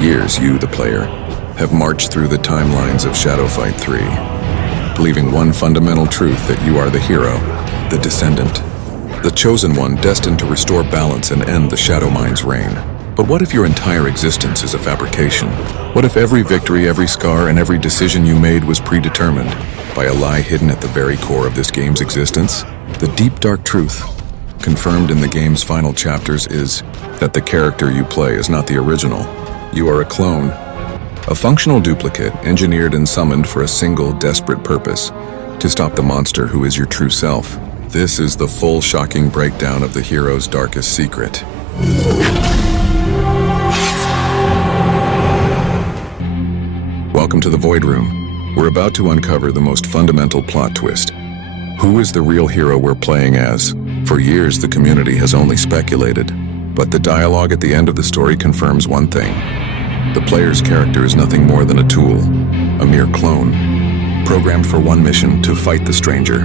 years, you, the player, have marched through the timelines of Shadow Fight 3, believing one fundamental truth, that you are the hero, the Descendant, the chosen one destined to restore balance and end the Shadow Mind's reign. But what if your entire existence is a fabrication? What if every victory, every scar, and every decision you made was predetermined by a lie hidden at the very core of this game's existence? The deep, dark truth, confirmed in the game's final chapters, is that the character you play is not the original. You are a clone, a functional duplicate engineered and summoned for a single desperate purpose: to stop the monster who is your true self. This is the full, shocking breakdown of the hero's darkest secret. Welcome to the Void Room. We're about to uncover the most fundamental plot twist. Who is the real hero we're playing as? For years, the community has only speculated, but the dialogue at the end of the story confirms one thing. The player's character is nothing more than a tool, a mere clone, programmed for one mission: to fight the stranger.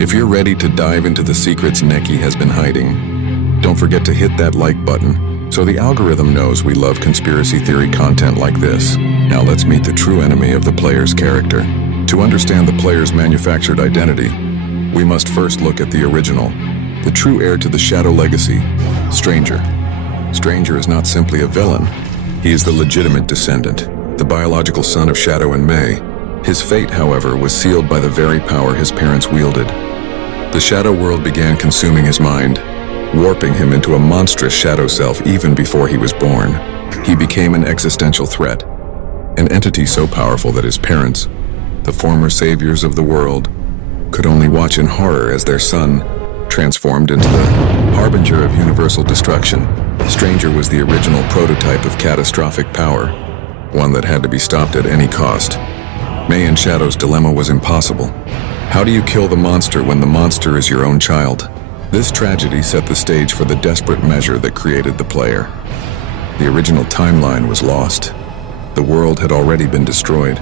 If you're ready to dive into the secrets Neki has been hiding, don't forget to hit that like button, so the algorithm knows we love conspiracy theory content like this. Now let's meet the true enemy of the player's character. To understand the player's manufactured identity, we must first look at the original, the true heir to the Shadow legacy, Stranger. Stranger is not simply a villain. He is the legitimate descendant, the biological son of Shadow and May. His fate, however, was sealed by the very power his parents wielded. The Shadow world began consuming his mind, warping him into a monstrous shadow self even before he was born. He became an existential threat, an entity so powerful that his parents, the former saviors of the world, could only watch in horror as their son transformed into the harbinger of universal destruction. Stranger was the original prototype of catastrophic power, one that had to be stopped at any cost. May and Shadow's dilemma was impossible. How do you kill the monster when the monster is your own child? This tragedy set the stage for the desperate measure that created the player. The original timeline was lost. The world had already been destroyed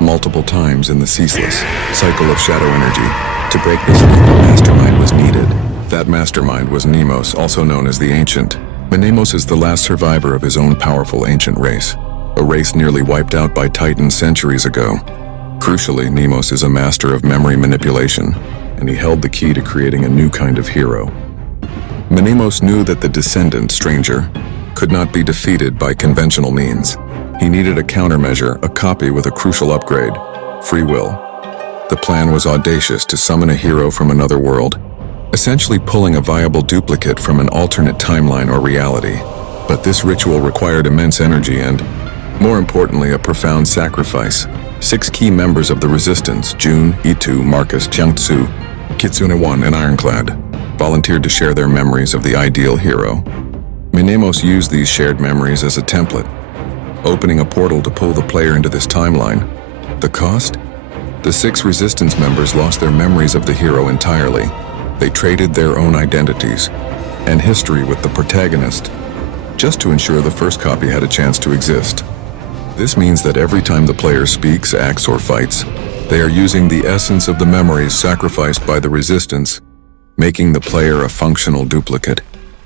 multiple times in the ceaseless cycle of shadow energy. To break this loop, a mastermind was needed. That mastermind was Mnemos, also known as the Ancient. Mnemos is the last survivor of his own powerful ancient race, a race nearly wiped out by Titans centuries ago. Crucially, Mnemos is a master of memory manipulation, and he held the key to creating a new kind of hero. Mnemos knew that the Descendant, Stranger, could not be defeated by conventional means. He needed a countermeasure, a copy with a crucial upgrade: free will. The plan was audacious: to summon a hero from another world, essentially pulling a viable duplicate from an alternate timeline or reality. But this ritual required immense energy and, more importantly, a profound sacrifice. 6 key members of the Resistance, Jun, Itu, Marcus, Jiangsu, Kitsune-1, and Ironclad, volunteered to share their memories of the ideal hero. Mnemos used these shared memories as a template, opening a portal to pull the player into this timeline. The cost? The 6 Resistance members lost their memories of the hero entirely. They traded their own identities and history with the protagonist, just to ensure the first copy had a chance to exist. This means that every time the player speaks, acts, or fights, they are using the essence of the memories sacrificed by the Resistance, making the player a functional duplicate,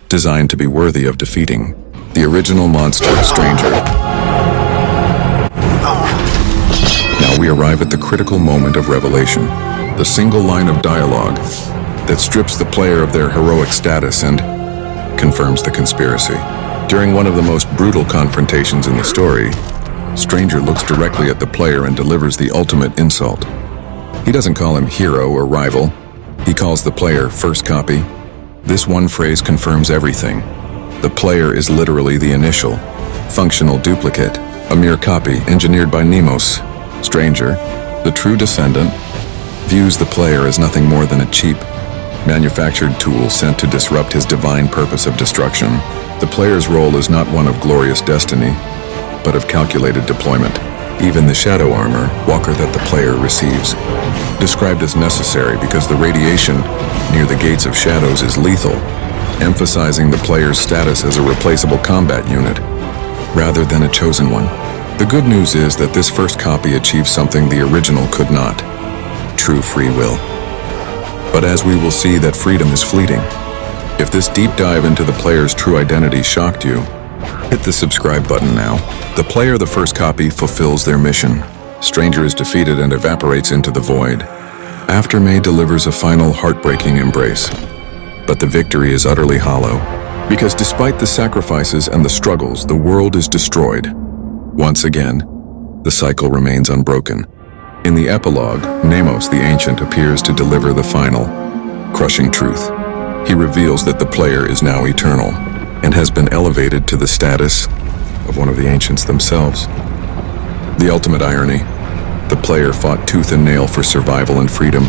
designed to be worthy of defeating the original monster, Stranger. Now we arrive at the critical moment of revelation, the single line of dialogue that strips the player of their heroic status and confirms the conspiracy. During one of the most brutal confrontations in the story, Stranger looks directly at the player and delivers the ultimate insult. He doesn't call him hero or rival. He calls the player first copy. This one phrase confirms everything. The player is literally the initial, functional duplicate, a mere copy engineered by Mnemos. Stranger, the true descendant, views the player as nothing more than a cheap, manufactured tool sent to disrupt his divine purpose of destruction. The player's role is not one of glorious destiny, but of calculated deployment. Even the shadow armor, Walker, that the player receives, described as necessary because the radiation near the gates of shadows is lethal, emphasizing the player's status as a replaceable combat unit, rather than a chosen one. The good news is that this first copy achieves something the original could not: true free will. But as we will see, that freedom is fleeting. If this deep dive into the player's true identity shocked you, Hit the subscribe button now. The player of the first copy fulfills their mission. Stranger is defeated and evaporates into the void. Aftermay delivers a final heartbreaking embrace. But the victory is utterly hollow, because despite the sacrifices and the struggles, the world is destroyed. Once again, the cycle remains unbroken. In the epilogue, Mnemos the Ancient appears to deliver the final, crushing truth. He reveals that the player is now eternal, and has been elevated to the status of one of the ancients themselves. The ultimate irony, the player fought tooth and nail for survival and freedom,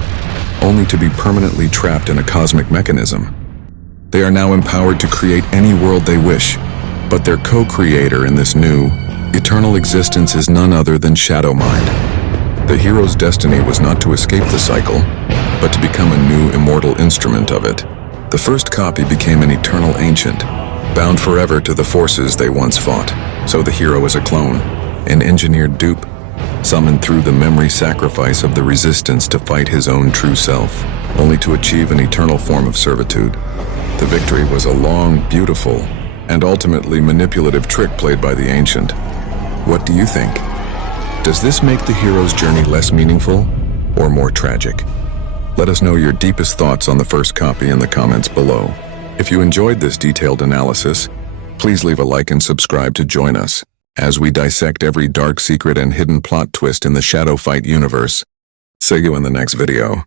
only to be permanently trapped in a cosmic mechanism. They are now empowered to create any world they wish, but their co-creator in this new, eternal existence is none other than Shadow Mind. The hero's destiny was not to escape the cycle, but to become a new immortal instrument of it. The first copy became an eternal ancient, bound forever to the forces they once fought. So the hero is a clone, an engineered dupe, summoned through the memory sacrifice of the resistance to fight his own true self, only to achieve an eternal form of servitude. The victory was a long, beautiful, and ultimately manipulative trick played by the ancient. What do you think? Does this make the hero's journey less meaningful or more tragic? Let us know your deepest thoughts on the first copy in the comments below. If you enjoyed this detailed analysis, please leave a like and subscribe to join us as we dissect every dark secret and hidden plot twist in the Shadow Fight universe. See you in the next video.